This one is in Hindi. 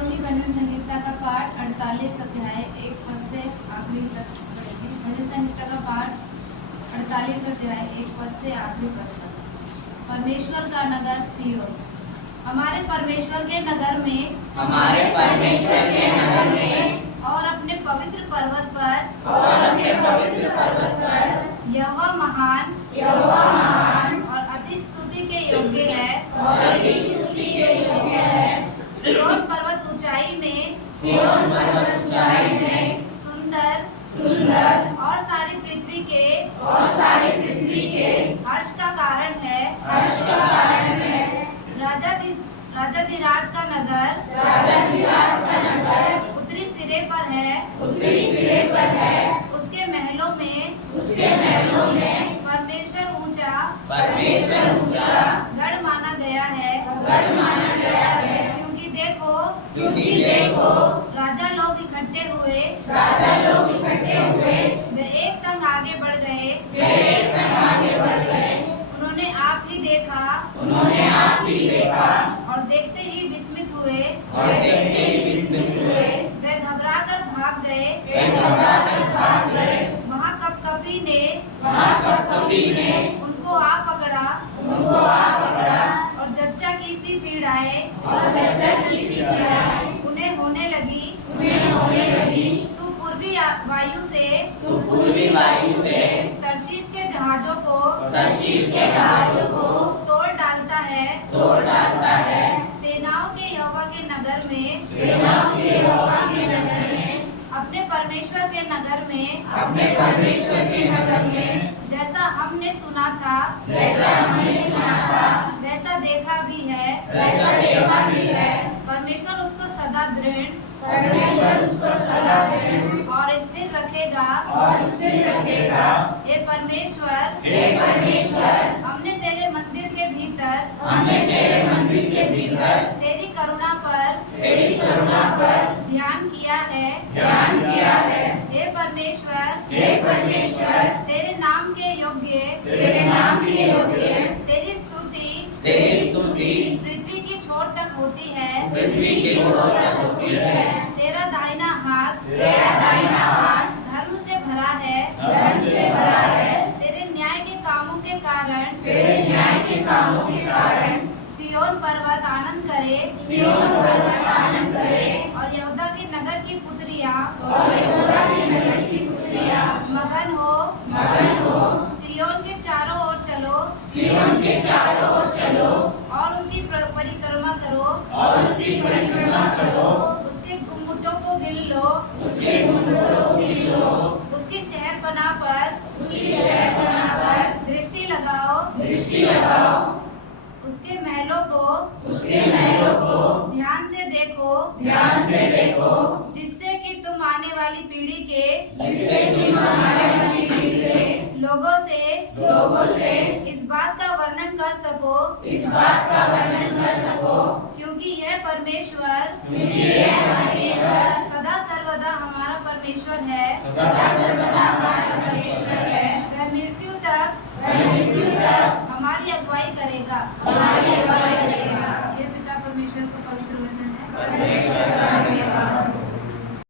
करूंगी भजन संहिता का पाठ 48 अध्याय 1 पद से आखिरी तक पढ़ेंगे। भजन संहिता का पाठ 48 अध्याय 1 पद से आखिरी पद तक। परमेश्वर का नगर सिय्योन। हमारे परमेश्वर के नगर में और अपने पवित्र पर्वत पर यहोवा महान और अति स्तुति के योग्य है। सिय्योन पर्वत ऊंचाई में सुंदर और सारी पृथ्वी के हर्ष का कारण है। राजाधिराज का नगर उत्तरी सिरे पर है। उसके महलों में परमेश्वर ऊंचा गढ़ माना गया है। क्योंकि देखो राजा लोग इकट्ठे हुए वे एक संग आगे बढ़ गए। उन्होंने आप ही देखा और देखते ही विस्मित हुए। वे घबरा कर भाग गए। महाकपकपी ने उनको आ पकड़ा और जच्चा की सी पीड़ाएं उन्हें होने लगी। तू पूर्वी वायु से तर्शीश के जहाजों को तोड़ डालता है। सेनाओं के यहोवा के नगर में अपने परमेश्वर के नगर में जैसा हमने सुना था वैसा देखा भी है। परमेश्वर उसको सदा दृढ़ और स्थिर रखेगा। हे परमेश्वर हमने तेरे मंदिर के भीतर तेरी करुणा पर ध्यान किया है। हे परमेश्वर तेरे नाम के योग्य तेरी स्तुति पृथ्वी की छोर तक होती है। तेरा दाहिना हाथ धर्म से भरा है। तेरे न्याय के कामों के कारण सिय्योन पर्वत आनंद करे। और यहूदा के नगर की पुत्रियां मगन हो। सिय्योन के चारों ओर चलो और उसकी परिक्रमा करो। उसके गुम्मटों को गिन लो। उसकी शहरपनाह पर दृष्टि लगाओ। उसके महलों को ध्यान से देखो जिससे कि तुम आने वाली पीढ़ी के लोगों से इस बात का वर्णन कर सको क्योंकि यह परमेश्वर सदा सर्वदा हमारा परमेश्वर है। वह मृत्यु तक हमारी अगुवाई करेगा। यह पिता परमेश्वर का पवित्र वचन है।